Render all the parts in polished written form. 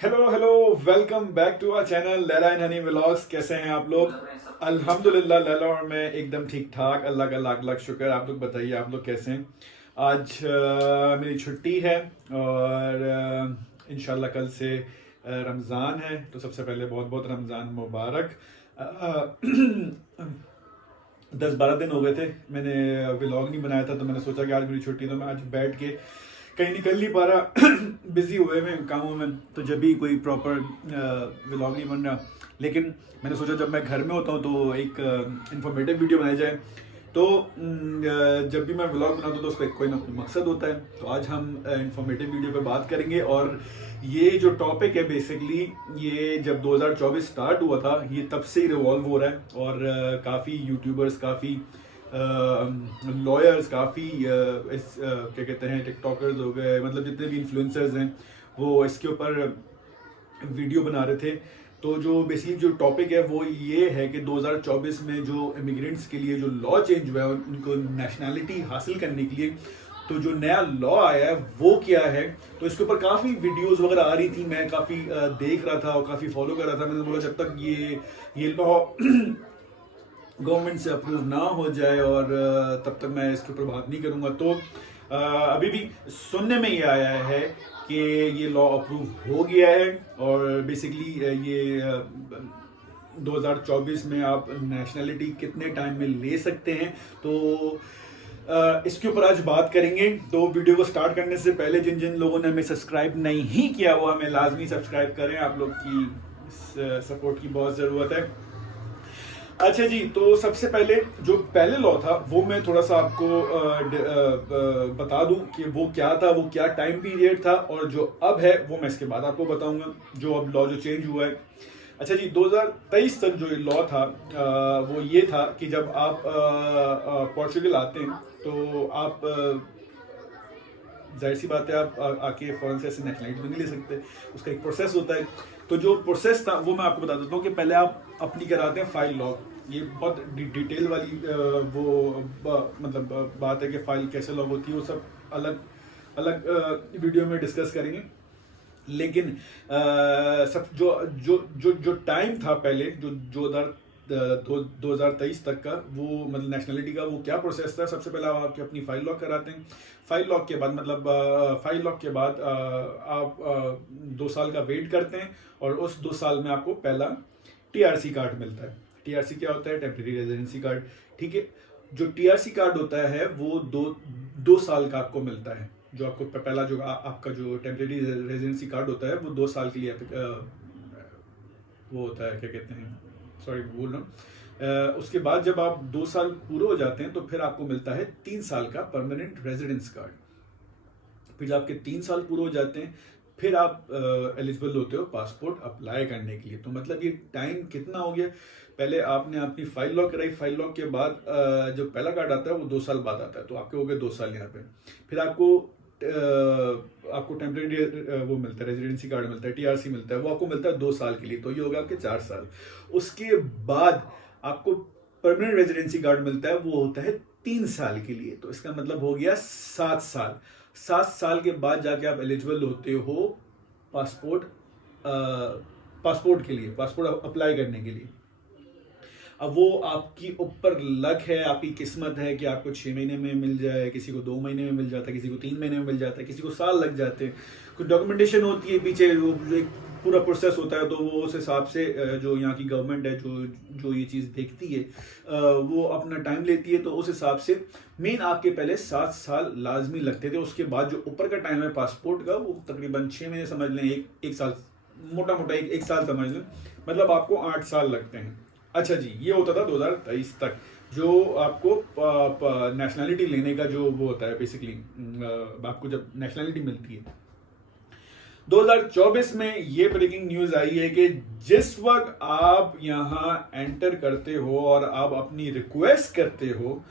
Hello hello, welcome back to our channel Laila and Honey vlogs. कैसे हैं आप लोग? अल्हम्दुलिल्लाह लैला और मैं एकदम ठीक ठाक, अल्लाह का लाख लाख शुक्र। आप लोग बताइए, आप लोग कैसे हैं? आज मेरी छुट्टी है और इंशाल्लाह कल से रमज़ान है, तो सबसे पहले बहुत बहुत रमज़ान मुबारक। 10-12 दिन हो गए थे मैंने व्लॉग नहीं बनाया था, तो मैंने सोचा कि आज मेरी छुट्टी, तो मैं आज बैठ के कहीं निकल नहीं पा रहा बिजी हुए में कामों में, तो जब भी कोई प्रॉपर व्लॉग नहीं बन रहा। लेकिन मैंने सोचा जब मैं घर में होता हूँ तो एक इंफॉर्मेटिव वीडियो बनाई जाए। तो जब भी मैं व्लॉग बनाता हूँ तो उसका कोई ना कोई मकसद होता है। तो आज हम इंफॉर्मेटिव वीडियो पे बात करेंगे, और ये जो टॉपिक है बेसिकली, ये जब 2024 स्टार्ट हुआ था ये तब से ही रिवॉल्व हो रहा है। और काफ़ी यूट्यूबर्स, काफ़ी लॉयर्स, काफ़ी क्या कहते हैं, टिकटॉकर्स हो गए, मतलब जितने भी इन्फ्लुएंसर्स हैं वो इसके ऊपर वीडियो बना रहे थे। तो जो बेसिकली जो टॉपिक है वो ये है कि 2024 में जो इमिग्रेंट्स के लिए जो लॉ चेंज हुआ है उनको नेशनैलिटी हासिल करने के लिए, तो जो नया लॉ आया है वो क्या है। तो इसके ऊपर काफ़ी वीडियोस वगैरह आ रही थी, मैं काफ़ी देख रहा था और काफ़ी फॉलो कर रहा था। मैंने बोला जब तक ये लॉ गवर्नमेंट से अप्रूव ना हो जाए और तब तक मैं इसके ऊपर बात नहीं करूंगा। तो अभी भी सुनने में ये आया है कि ये लॉ अप्रूव हो गया है, और बेसिकली ये 2024 में आप नेशनैलिटी कितने टाइम में ले सकते हैं, तो इसके ऊपर आज बात करेंगे। तो वीडियो को स्टार्ट करने से पहले जिन जिन लोगों ने हमें सब्सक्राइब नहीं किया वो हमें लाजमी सब्सक्राइब करें, आप लोग की सपोर्ट की बहुत ज़रूरत है। अच्छा जी, तो सबसे पहले जो पहले लॉ था वो मैं थोड़ा सा आपको बता दूं कि वो क्या था, वो क्या टाइम पीरियड था, और जो अब है वो मैं इसके बाद आपको बताऊंगा, जो अब लॉ जो चेंज हुआ है। अच्छा जी, 2023 तक जो लॉ था वो ये था कि जब आप पोर्चुगल आते हैं तो आप जाहिर सी बात है आप आके फौरन से ऐसे नेशनलिटी तो नहीं ले सकते, उसका एक प्रोसेस होता है। तो जो प्रोसेस था वो मैं आपको बता देता हूँ कि पहले आप अपनी कराते हैं फाइल लॉक। ये बहुत डिटेल वाली मतलब बात है कि फाइल कैसे लॉक होती है, वो सब अलग अलग वीडियो में डिस्कस करेंगे। लेकिन सब जो जो जो जो टाइम था पहले, जो 2023 तक का, वो मतलब नेशनलिटी का वो क्या प्रोसेस था। सबसे पहले आप अपनी फाइल लॉक कराते हैं। फाइल लॉक के बाद मतलब फाइल लॉक के बाद आप 2 साल का वेट करते हैं, और उस 2 साल में आपको पहला टीआरसी कार्ड मिलता है। टीआरसी क्या होता है? Temporary residency card. ठीक है, जो टीआरसी कार्ड होता है वो दो साल का आपको मिलता है। जो आपको पहला जो आपका जो टेम्परेरी रेजिडेंसी कार्ड होता है वो 2 साल के लिए वो होता है, क्या कहते हैं, सॉरी बोल रहा हूँ। उसके बाद जब आप 2 साल पूरे हो जाते हैं तो फिर आपको मिलता है 3 साल का परमानेंट रेजिडेंस कार्ड। फिर जब आपके 3 साल पूरे हो जाते हैं फिर आप एलिजिबल होते हो पासपोर्ट अप्लाई करने के लिए। तो मतलब ये टाइम कितना हो गया? पहले आपने अपनी फाइल लॉक कराई, फाइल लॉक के बाद जो पहला कार्ड आता है वो 2 साल बाद आता है, तो आपके हो गए 2 साल यहाँ पे। फिर आपको टेम्परेरी वो मिलता है, रेजिडेंसी कार्ड मिलता है, टीआरसी मिलता है, वो आपको मिलता है 2 साल के लिए, तो ये हो गया आपके 4 साल। उसके बाद आपको परमानेंट रेजिडेंसी कार्ड मिलता है, वो होता है 3 साल के लिए, तो इसका मतलब हो गया 7 साल। 7 साल के बाद जाके आप एलिजिबल होते हो पासपोर्ट पासपोर्ट के लिए, पासपोर्ट अप्लाई करने के लिए। अब वो आपकी ऊपर लक है, आपकी किस्मत है कि आपको 6 महीने में मिल जाए, किसी को 2 महीने में मिल जाता है, किसी को 3 महीने में मिल जाता है, किसी को साल लग जाते हैं। कुछ डॉक्यूमेंटेशन होती है पीछे, वो एक पूरा प्रोसेस होता है, तो वो उस हिसाब से जो यहाँ की गवर्नमेंट है जो जो ये चीज़ देखती है वो अपना टाइम लेती है। तो उस हिसाब से मेन आपके पहले 7 साल लाजमी लगते थे। उसके बाद जो ऊपर का टाइम है पासपोर्ट का वो तकरीबन 6 महीने समझ लें, एक साल, मोटा मोटा एक साल समझ लें, मतलब आपको 8 साल लगते हैं। अच्छा जी, ये होता था 2023 तक, जो आपको नेशनैलिटी लेने का जो वो होता है बेसिकली, आपको जब नेशनैलिटी मिलती है। 2024 में ये ब्रेकिंग न्यूज आई है कि जिस वक्त आप यहाँ एंटर करते हो और आप अपनी रिक्वेस्ट करते हो,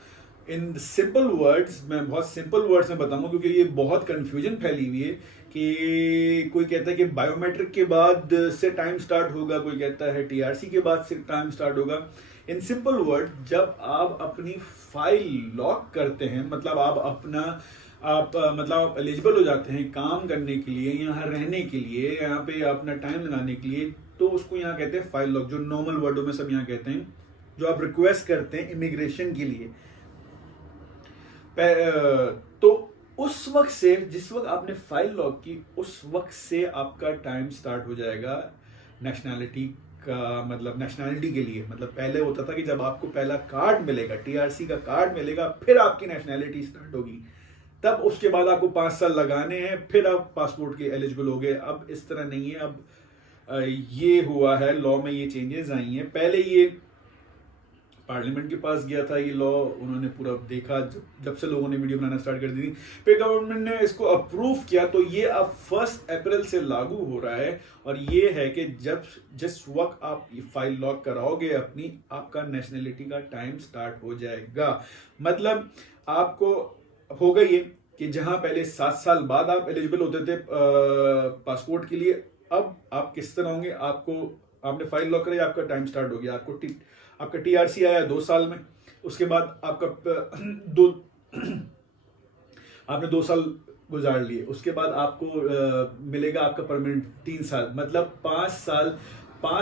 इन सिंपल वर्ड्स, मैं बहुत सिंपल वर्ड्स में बताऊंगा क्योंकि ये बहुत कंफ्यूजन फैली हुई है कि कोई कहता है कि बायोमेट्रिक के बाद से टाइम स्टार्ट होगा, कोई कहता है टीआरसी के बाद से टाइम स्टार्ट होगा। इन सिंपल वर्ड, जब आप अपनी फाइल लॉक करते हैं, मतलब आप अपना आप मतलब एलिजिबल हो जाते हैं काम करने के लिए, यहाँ रहने के लिए, यहाँ पे अपना टाइम लगाने के लिए, तो उसको यहाँ कहते हैं फाइल लॉक, जो नॉर्मल वर्डों में सब यहाँ कहते हैं, जो आप रिक्वेस्ट करते हैं इमिग्रेशन के लिए। तो उस वक्त से, जिस वक्त आपने फाइल लॉक की, उस वक्त से आपका टाइम स्टार्ट हो जाएगा नेशनैलिटी का, मतलब नेशनैलिटी के लिए। मतलब पहले होता था कि जब आपको पहला कार्ड मिलेगा, टीआरसी का कार्ड मिलेगा, फिर आपकी नेशनैलिटी स्टार्ट होगी, तब उसके बाद आपको 5 साल लगाने हैं, फिर आप पासपोर्ट के एलिजिबल हो गए। अब इस तरह नहीं है, अब ये हुआ है लॉ में, ये चेंजेस आई हैं। पहले ये पार्लियामेंट के पास गया था ये लॉ, उन्होंने पूरा देखा, जब से लोगों ने वीडियो बनाना स्टार्ट कर दी थी, फिर गवर्नमेंट ने इसको अप्रूव किया, तो ये अब 1 अप्रैल से लागू हो रहा है। और ये है कि जिस वक्त आप ये फाइल लॉक कराओगे अपनी, आपका नेशनलिटी का टाइम स्टार्ट हो जाएगा। मतलब आपको होगा ये कि जहां पहले 7 साल बाद आप एलिजिबल होते थे पासपोर्ट के लिए, अब आप किस तरह होंगे, आपने फाइल लॉक कराई, आपका टाइम स्टार्ट हो गया, आपका टीआरसी आया 2 साल में, उसके बाद आपका आपने 2 साल गुजार लिए, उसके बाद आपको मिलेगा आपका परमानेंट 3 साल, मतलब 5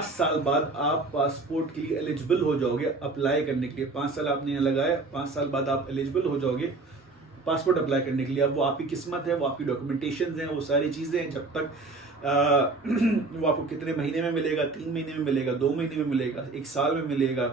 साल बाद आप पासपोर्ट के लिए एलिजिबल हो जाओगे अप्लाई करने के लिए। 5 साल आपने यहाँ लगाया, 5 साल बाद आप एलिजिबल हो जाओगे पासपोर्ट अप्लाई करने के लिए। अब वो आपकी किस्मत है, वो आपकी डॉक्यूमेंटेशन हैं, वो सारी चीज़ें हैं। जब तक वो आपको कितने महीने में मिलेगा, 3 महीने में मिलेगा, 2 महीने में मिलेगा, 1 साल में मिलेगा,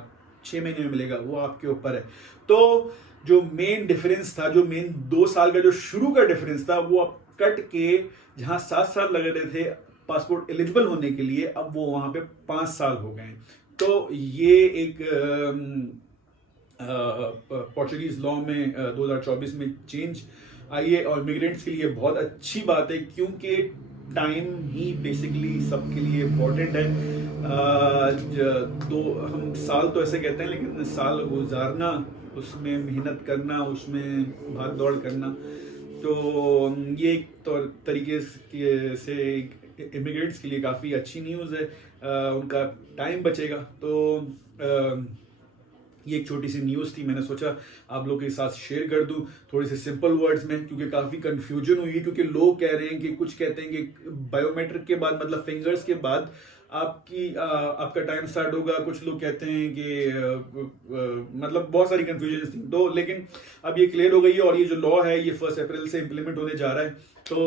6 महीने में मिलेगा, वो आपके ऊपर है। तो जो मेन डिफरेंस था, जो मेन 2 साल का जो शुरू का डिफरेंस था, वो अब कट के जहाँ 7 साल लग रहे थे पासपोर्ट एलिजिबल होने के लिए, अब वो वहाँ पे 5 साल हो गए। तो ये एक पोर्चुगीज लॉ में 2024 में चेंज आई है, और इमिग्रेंट्स के लिए बहुत अच्छी बात है, क्योंकि टाइम ही बेसिकली सबके लिए इम्पोर्टेंट है। हम साल तो ऐसे कहते हैं, लेकिन साल गुजारना, उसमें मेहनत करना, उसमें भाग दौड़ करना, तो ये एक तरीके से इमिग्रेंट्स के लिए काफ़ी अच्छी न्यूज़ है। उनका टाइम बचेगा। तो ये एक छोटी सी न्यूज़ थी, मैंने सोचा आप लोगों के साथ शेयर कर दूं थोड़ी सी सिंपल वर्ड्स में, क्योंकि काफ़ी कंफ्यूजन हुई है। क्योंकि लोग कह रहे हैं कि, कुछ कहते हैं कि बायोमेट्रिक के बाद, मतलब फिंगर्स के बाद आपका टाइम स्टार्ट होगा, कुछ लोग कहते हैं कि मतलब बहुत सारी कंफ्यूजन थी। तो लेकिन अब ये क्लियर हो गई है, और ये जो लॉ है ये 1 अप्रैल से इम्प्लीमेंट होने जा रहा है। तो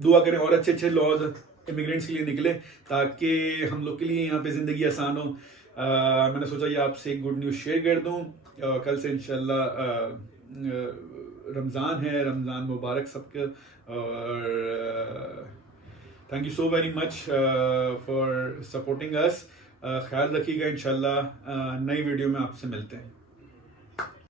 दुआ करें और अच्छे लॉज इमिग्रेंट्स के लिए निकले, ताकि हम लोग के लिए यहाँ पे ज़िंदगी आसान हो। मैंने सोचा ये आपसे एक गुड न्यूज़ शेयर कर दूँ। कल से इंशाल्लाह रमज़ान है, रमज़ान मुबारक सबके। और thank you so very much for supporting us. ख्याल रखिएगा, इंशाल्लाह नई वीडियो में आपसे मिलते हैं।